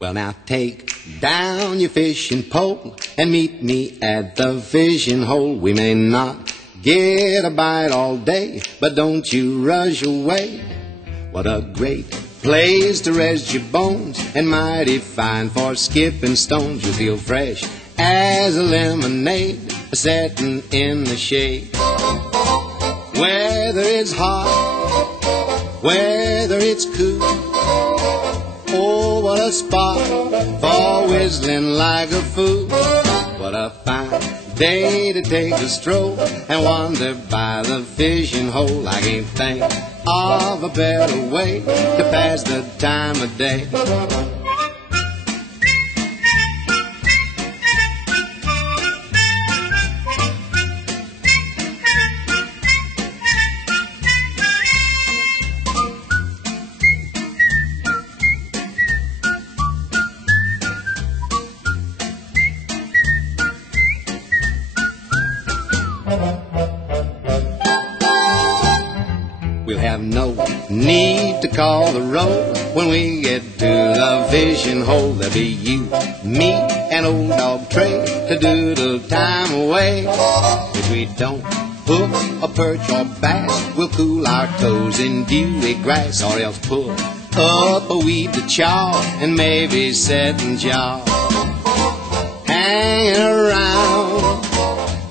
Well, now take down your fishing pole and meet me at the fishing hole. We may not get a bite all day, but don't you rush away. What a great place to rest your bones, and mighty fine for skipping stones. You feel fresh as a lemonade, setting in the shade. Whether it's hot, whether it's cool, oh, what a spot for whistling like a fool. What a fine day to take a stroll and wander by the fishing hole. I can't think of a better way to pass the time of day. We'll have no need to call the roll when we get to the fishing hole. There'll be you, me, and old dog Trey to doodle time away. If we don't hook a perch or bass, we'll cool our toes in dewy grass, or else pull up a weed to chaw and maybe set and jaw. Hanging around,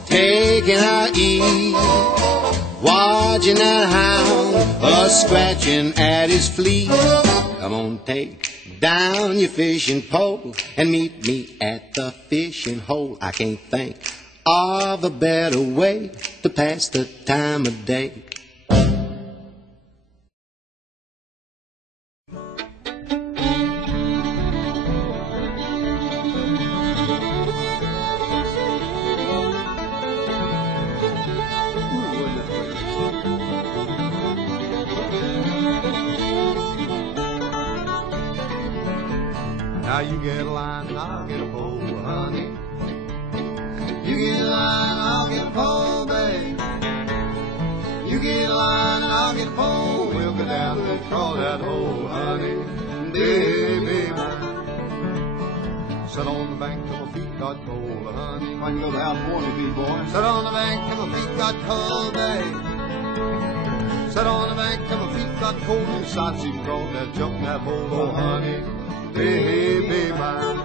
taking our ease, watching that hound scratching at his fleece. Come on, take down your fishing pole and meet me at the fishing hole. I can't think of a better way to pass the time of day. Now you get a line and I'll get a pole, honey. You get a line and I'll get a pole, babe. You get a line and I'll get a pole. We'll go down and crawl that hole, honey. Baby, sit on the bank till my feet got cold, honey. I can go to the house warm with you, boy. Sit on the bank till my feet got cold, babe. Sit on the bank till my feet got cold. And sides you can crawl that jump in that hole, oh, honey. Baby mine,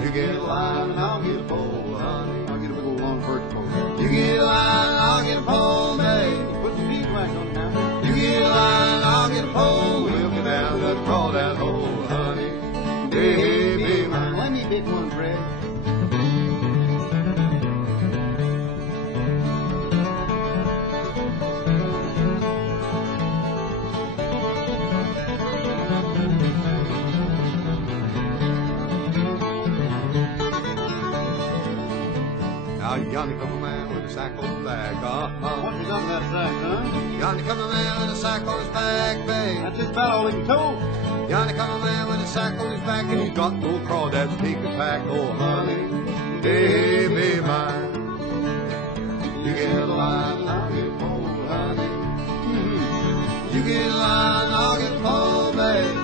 you get a line and I'll get a pole, honey. I'll get a big old long perch pole. You get a line and I'll get a pole, babe. Put the beeswax on it now. You get a line and I'll get a pole. We'll get down and crawl that hole, honey. Baby mine. Let me pick one, Fred. Now yonder come a man with a sack on his back, What you got in that sack, huh? Yonder come a man with a sack on his back, babe. That's just about all he can tow. Yonder come a man with a sack on his back, and he's got no crawdads to take a pack, oh honey, baby mine. You get a line and I'll get a pole, honey. You get a line and I'll get a pole, babe.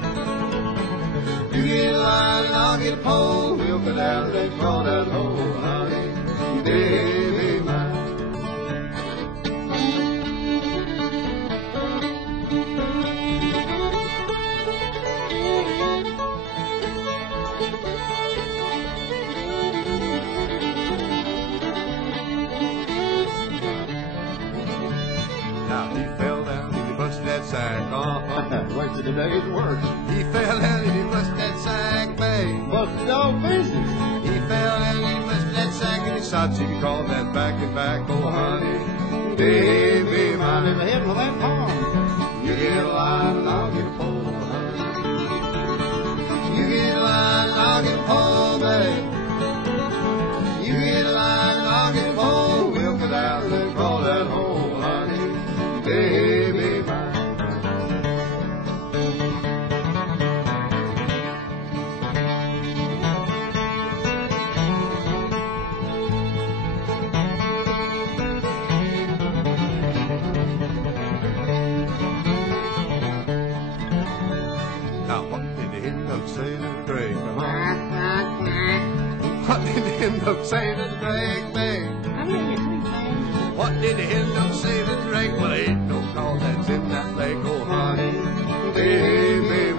You get a line and I'll get a pole. We'll go down and crawl that hole, honey, baby mine. Now he fell down and he busted that sack, Wasted a day's work. He fell down and he busted that sack, babe. Busted all business. He fell down and he busted that sack and he thought she could crawl that back and back, oh honey, baby I'm in the mine. head of that farm. You get a line and I'll get a pole, honey. You get a line and I'll get a pole, babe. You get a line and I'll get a pole. We'll go down and crawl that hole, honey, baby mine. end up saving Drake Bay? I'm gonna get pretty bad. What did he end up saving Drake? Well, ain't no crawdads in that lake, oh honey, baby